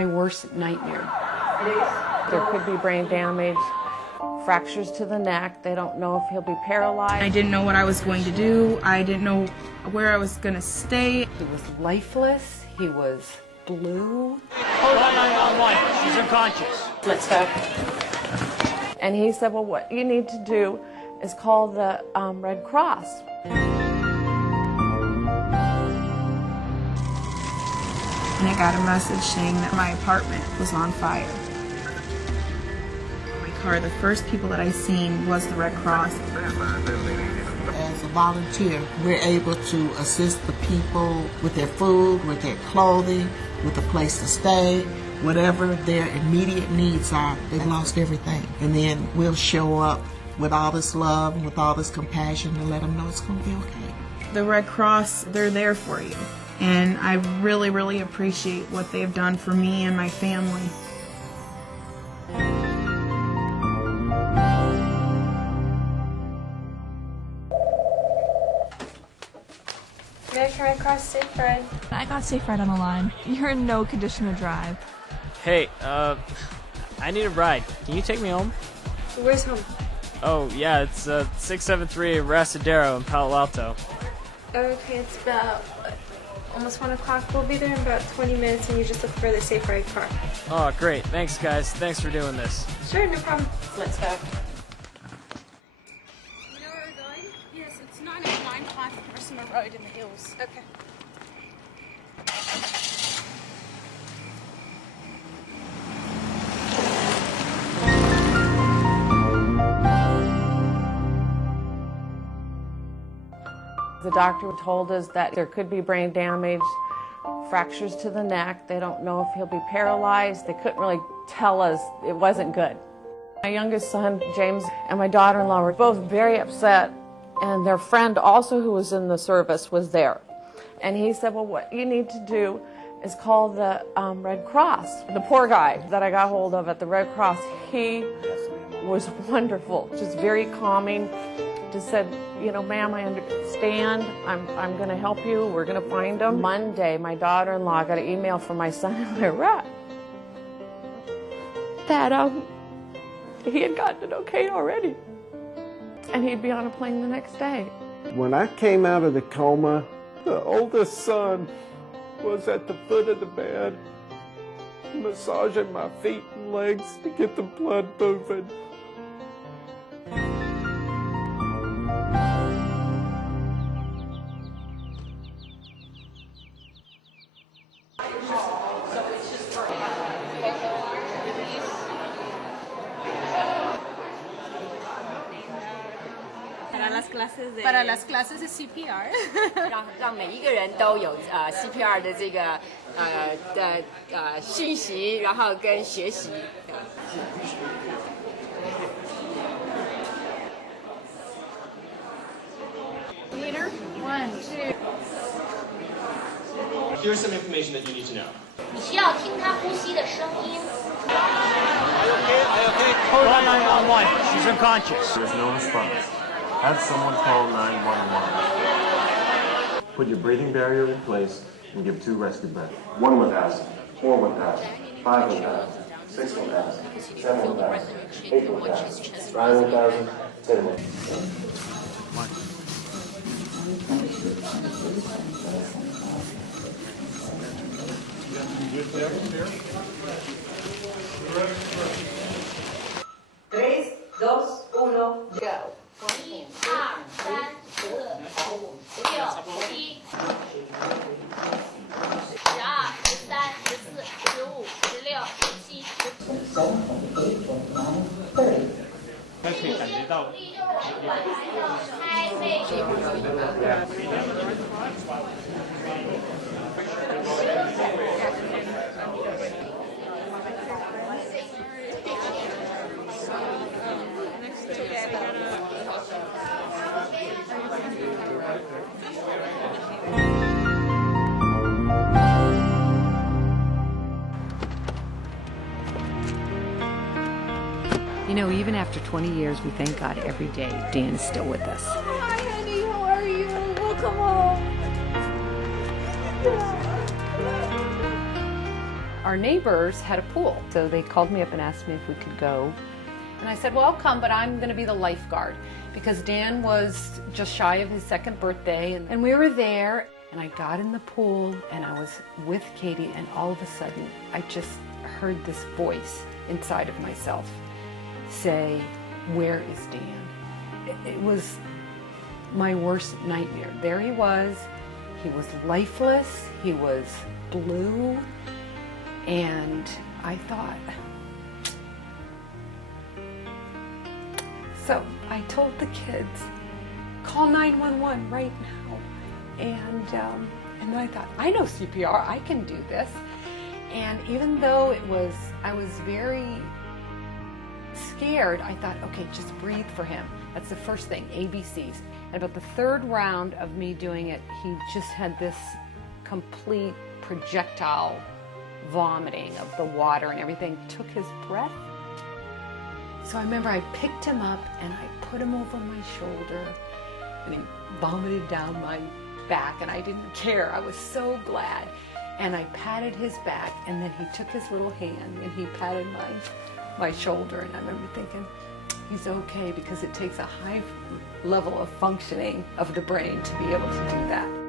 my worst nightmare. There could be brain damage, fractures to the neck. They don't know if he'll be paralyzed. I didn't know what I was going to do. I didn't know where I was going to stay. He was lifeless. He was blue. Call 911. She's unconscious. Let's go. And he said, well, what you need to do is call the Red Cross. And I got a message saying that my apartment was on fire. My car, the first people that I seen was the Red Cross. As a volunteer, we're able to assist the people with their food, with their clothing, with a place to stay, whatever their immediate needs are. They've lost everything. And then we'll show up with all this love and with all this compassion to let them know it's going to be okay. The Red Cross, they're there for you. And I really, really appreciate what they've done for me and my family. American Red Cross SafeRide. I got SafeRide on the line. You're in no condition to drive. Hey, I need a ride. Can you take me home? Where's home? Oh, yeah, it's 673 Rasadero in Palo Alto. Okay, it's about almost 1 o'clock. We'll be there in about 20 minutes, and you just look for the SafeRide car. Oh, great. Thanks, guys. Thanks for doing this. Sure, no problem. Let's go. You know where we're going? Yes, it's 995 Personal Road in the hills. Okay. The doctor told us that there could be brain damage, fractures to the neck. They don't know if he'll be paralyzed. They couldn't really tell us. It wasn't good. My youngest son, James, and my daughter-in-law were both very upset, and their friend also who was in the service was there. And he said, well, what you need to do is call the Red Cross. The poor guy that I got hold of at the Red Cross, he was wonderful, just very calming. Just said, you know, ma'am, I understand. I'm going to help you. We're going to find him. Monday, my daughter-in-law got an email from my son in Iraq that he had gotten it okay already, and he'd be on a plane the next day. When I came out of the coma, the oldest son was at the foot of the bed, massaging my feet and legs to get the blood moving. Para las clases de CPR. 让每一个人都有CPR 的这个讯息，然后跟学习。Leader, 1, 2. Here's some information that you need to know. 你需要听他呼吸的声音。 I okay? Call 911. She's unconscious. There's no response. Have someone call 911. Put your breathing barrier in place and give 2 rescue breaths. 1 1000, 4 1000, 5 1000, 6 1000, 7 1000, 8 1000, 9 1000, 10 1000. Tres, dos, uno, go. 1 2 3 4 5 6 7 8 12 13 14 15 16 可以感觉到。开背。You know, even after 20 years, we thank God every day Dan is still with us. Hi, honey. How are you? Welcome home. our neighbors had a pool. So they called me up and asked me if we could go. And I said, well, I'll come, but I'm going to be the lifeguard because Dan was just shy of his 2nd birthday. And we were there, and I got in the pool, and I was with Katie, and all of a sudden, I just heard this voice inside of myself say, where is Dan? It was my worst nightmare. There he was lifeless, he was blue, and I thought, so I told the kids, call 911 right now. And then I thought, I know CPR, I can do this. And even though I was very scared, I thought, okay, just breathe for him. That's the first thing, ABCs. And about the 3rd round of me doing it, he just had this complete projectile vomiting of the water and everything, took his breath. So I remember I picked him up and I put him over my shoulder and he vomited down my back and I didn't care. I was so glad. And I patted his back and then he took his little hand and he patted my shoulder, and I remember thinking, he's okay, because it takes a high level of functioning of the brain to be able to do that.